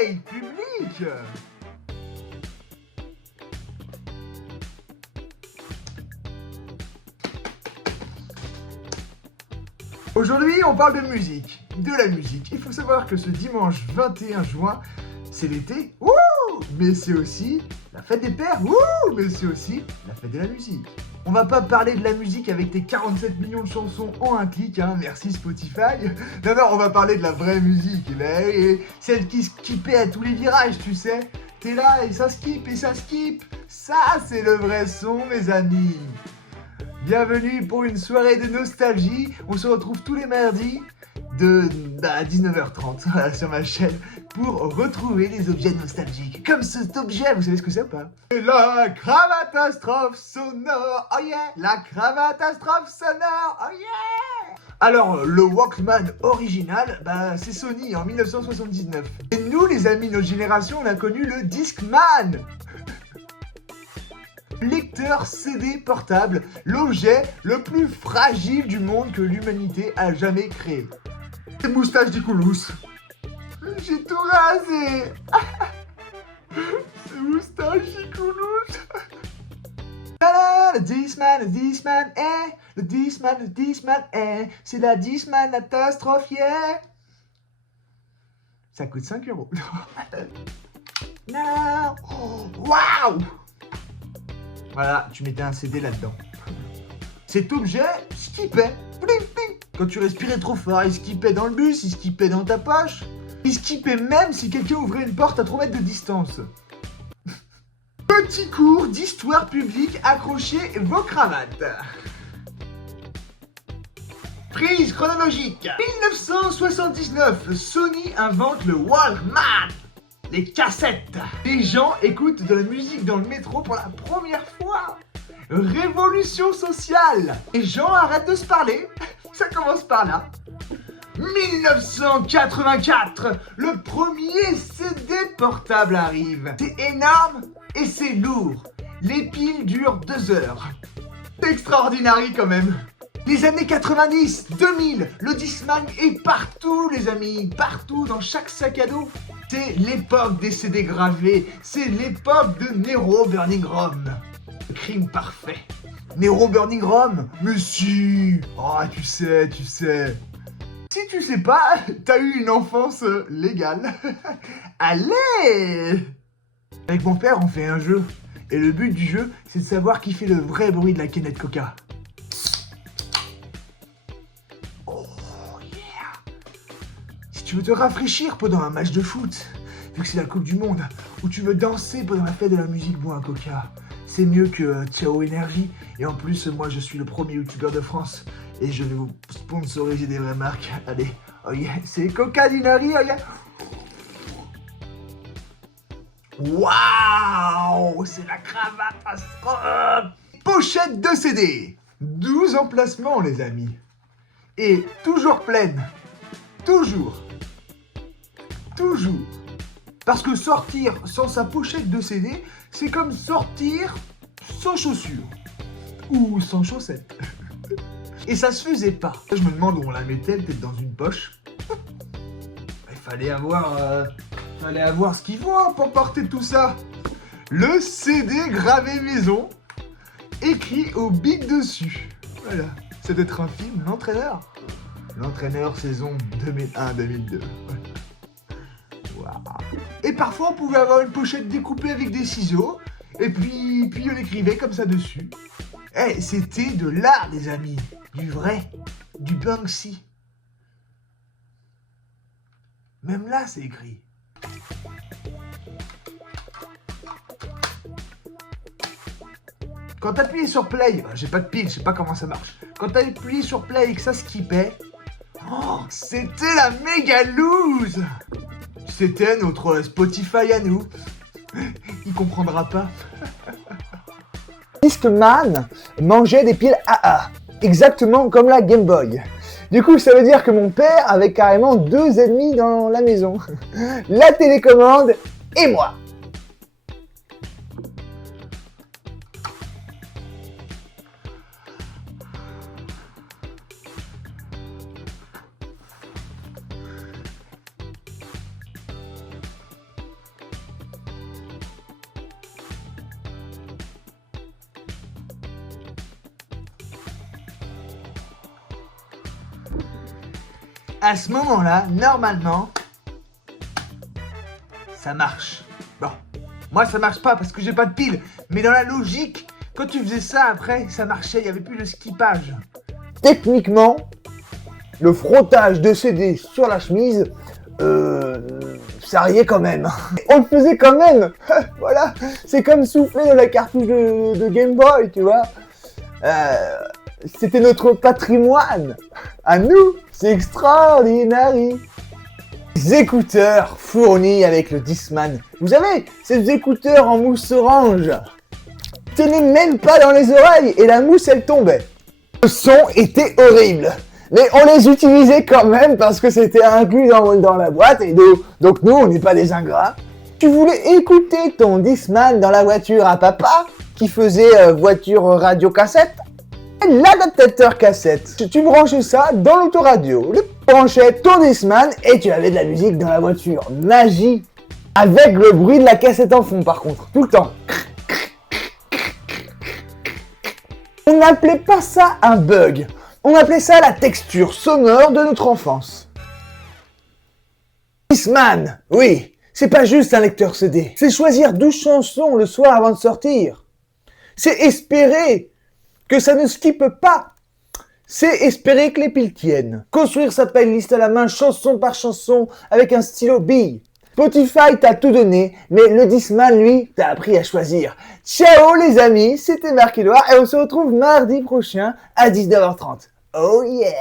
Hey, public! Aujourd'hui, on parle de musique, de la musique. Il faut savoir que ce dimanche 21 juin, c'est l'été, mais c'est aussi la fête des pères, mais c'est aussi la fête de la musique. On va pas parler de la musique avec tes 47 millions de chansons en un clic, hein, merci Spotify. Non, on va parler de la vraie musique, et celle qui skippait à tous les virages, tu sais. T'es là et ça skip, et ça skip. Ça, c'est le vrai son, mes amis. Bienvenue pour une soirée de nostalgie. On se retrouve tous les mardis à 19h30 sur ma chaîne pour retrouver les objets nostalgiques. Comme cet objet, vous savez ce que c'est ou pas? La cravatastrophe sonore, oh yeah! La cravatastrophe sonore, oh yeah! Alors, le Walkman original, c'est Sony en 1979. Et nous, les amis de notre génération, on a connu le Discman. Lecteur CD portable, l'objet le plus fragile du monde que l'humanité a jamais créé. Les moustaches d'Icoulous. J'ai tout rasé. Ces moustaches d'Icoulous. Le Discman, le Discman, c'est la Discman catastrophe, yeah. Ça coûte 5 €. Non. Waouh. Voilà, tu mettais un CD là-dedans. Cet objet skippait. Bling, bling. Quand tu respirais trop fort, il skippait dans le bus, il skippait dans ta poche. Il skippait même si quelqu'un ouvrait une porte à 3 mètres de distance. Petit cours d'histoire publique, accrochez vos cravates. Prise chronologique. 1979, Sony invente le Walkman. Les cassettes. Les gens écoutent de la musique dans le métro pour la première fois. Révolution sociale. Les gens arrêtent de se parler. Ça commence par là. 1984, le premier CD portable arrive. C'est énorme et c'est lourd. Les piles durent 2 heures. C'est extraordinaire quand même. Les années 90, 2000, le Discman est partout les amis, partout dans chaque sac à dos. C'est l'époque des CD gravés, c'est l'époque de Nero Burning Rome. Le crime parfait. Nero Burning Rome? Mais si. Oh, tu sais. Si tu sais pas, t'as eu une enfance légale. Allez! Avec mon père, on fait un jeu. Et le but du jeu, c'est de savoir qui fait le vrai bruit de la canette Coca. Tu veux te rafraîchir pendant un match de foot, vu que c'est la Coupe du Monde, ou tu veux danser pendant la fête de la musique, bois un coca. C'est mieux que Ciao Énergie, et en plus, moi je suis le premier youtubeur de France, et je vais vous sponsoriser des vraies marques. Allez, oh yeah, c'est Coca Dinari, oh yeah. Waouh, c'est la cravate pochette de CD. 12 emplacements les amis, et toujours pleine, toujours. Parce que sortir sans sa pochette de CD, c'est comme sortir sans chaussures. Ou sans chaussettes. Et ça se faisait pas. Je me demande où on la mettait, peut-être dans une poche. Il fallait avoir ce qu'il faut hein, pour porter tout ça. Le CD gravé maison, écrit au bic dessus. Voilà, c'est d'être un film, l'entraîneur. L'entraîneur saison 2001-2002. Et parfois on pouvait avoir une pochette découpée avec des ciseaux, et puis on écrivait comme ça dessus. C'était de l'art les amis, du vrai, du Banksy. Même là c'est écrit. Quand t'appuyais sur play, j'ai pas de pile, je sais pas comment ça marche. Quand t'appuyais sur play et que ça skippait, c'était la méga loose. C'était notre Spotify à nous. Il comprendra pas. Discman mangeait des piles AA, exactement comme la Game Boy. Du coup, ça veut dire que mon père avait carrément 2 ennemis dans la maison. La télécommande et moi. À ce moment-là, normalement, ça marche. Bon, moi ça marche pas parce que j'ai pas de pile, mais dans la logique, quand tu faisais ça après, ça marchait, il y avait plus de skippage. Techniquement, le frottage de CD sur la chemise, ça riait quand même. On le faisait quand même. Voilà, c'est comme souffler dans la cartouche de Game Boy, tu vois. C'était notre patrimoine. À nous, c'est extraordinaire. Les écouteurs fournis avec le Discman. Vous savez, ces écouteurs en mousse orange tenaient même pas dans les oreilles et la mousse elle tombait. Le son était horrible. Mais on les utilisait quand même parce que c'était inclus dans la boîte et donc nous on n'est pas des ingrats. Tu voulais écouter ton Discman dans la voiture à papa qui faisait voiture radio cassette. L'adaptateur cassette, tu branchais ça dans l'autoradio, tu branchais ton Discman et tu avais de la musique dans la voiture. Magie. Avec le bruit de la cassette en fond par contre, tout le temps. On n'appelait pas ça un bug, on appelait ça la texture sonore de notre enfance. Discman, oui, c'est pas juste un lecteur CD, c'est choisir 12 chansons le soir avant de sortir. C'est espérer que ça ne skippe pas. C'est espérer que les piles tiennent. Construire sa playlist à la main, chanson par chanson, avec un stylo bille. Spotify t'a tout donné, mais le Discman, lui, t'a appris à choisir. Ciao les amis, c'était Marc Édouard et on se retrouve mardi prochain à 19h30. Oh yeah!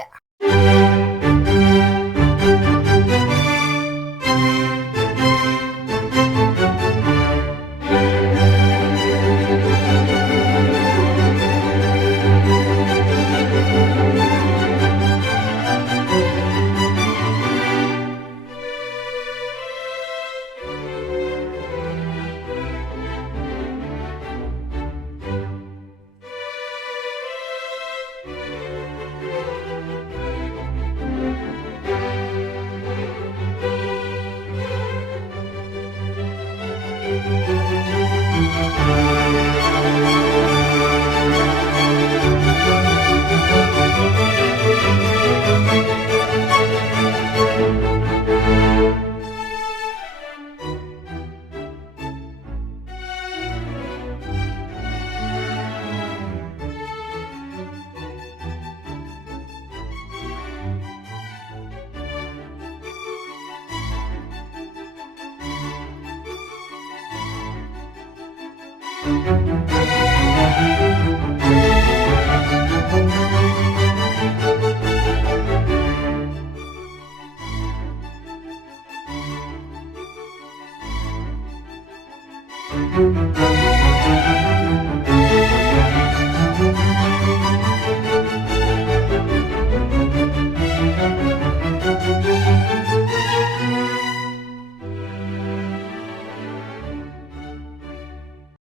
Thank you.